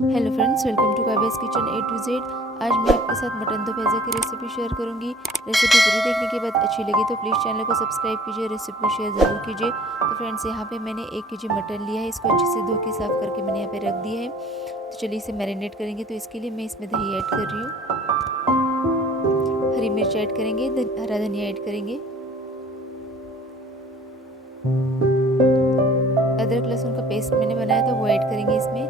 Hello friends, welcome to Kavya's kitchen A to Z. आज मैं आपके साथ मटन दो प्याज़ा की रेसिपी शेयर करूंगी। रेसिपी पूरी देखने के बाद अच्छी लगी तो प्लीज़ चैनल को सब्सक्राइब कीजिए, रेसिपी को शेयर ज़रूर कीजिए। तो फ्रेंड्स, यहाँ पे मैंने 1 kg मटन लिया है। इसको अच्छे से धो के साफ़ करके मैंने यहाँ पे रख दिया है। तो चलिए इसे मैरिनेट करेंगे। तो इसके लिए मैं इसमें दही ऐड कर रही हूँ, हरी मिर्च ऐड करेंगे, हरा धनिया ऐड करेंगे, अदरक लहसुन का पेस्ट मैंने बनाया था वो ऐड करेंगे इसमें,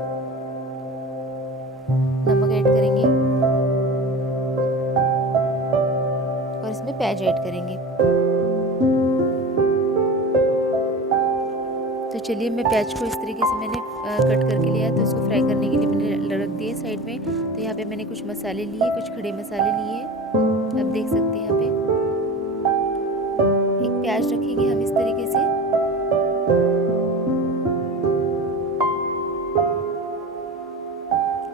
नमक ऐड करेंगे और इसमें प्याज ऐड करेंगे। तो चलिए, मैं प्याज को इस तरीके से मैंने कट करके लिया, तो इसको फ्राई करने के लिए मैंने रख दिए साइड में। तो यहाँ पे मैंने कुछ मसाले लिए, कुछ खड़े मसाले लिए, आप देख सकते हैं। यहाँ पे एक प्याज रखेंगे हम इस तरीके से,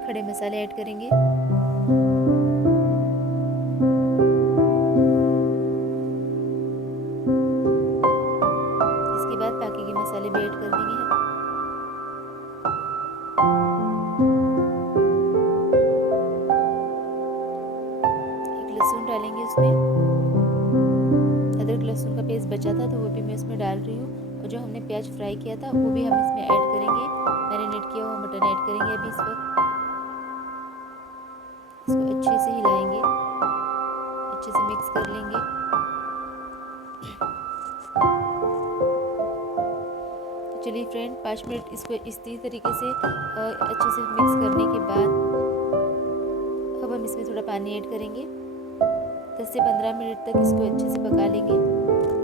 खड़े मसाले ऐड करेंगे, इसके बाद बाकी के मसाले भी ऐड कर देंगे हम। एक लहसुन डालेंगे उसमें, अदरक लहसुन का पेस्ट बचा था तो वो भी मैं इसमें डाल रही हूँ। और जो हमने प्याज फ्राई किया था वो भी हम इसमें ऐड करेंगे। मैरिनेट किया हुआ मटन ऐड करेंगे अभी इस वक्त। इसको अच्छे से हिलाएंगे, अच्छे से मिक्स कर लेंगे। तो चलिए फ्रेंड, 5 मिनट इसको इसी तरीके से अच्छे से मिक्स करने के बाद अब हम इसमें थोड़ा पानी ऐड करेंगे। 10 से 15 मिनट तक इसको अच्छे से पका लेंगे।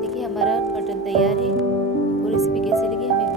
देखिए, हमारा मटन तैयार है। वो रेसिपी कैसी लगी हमें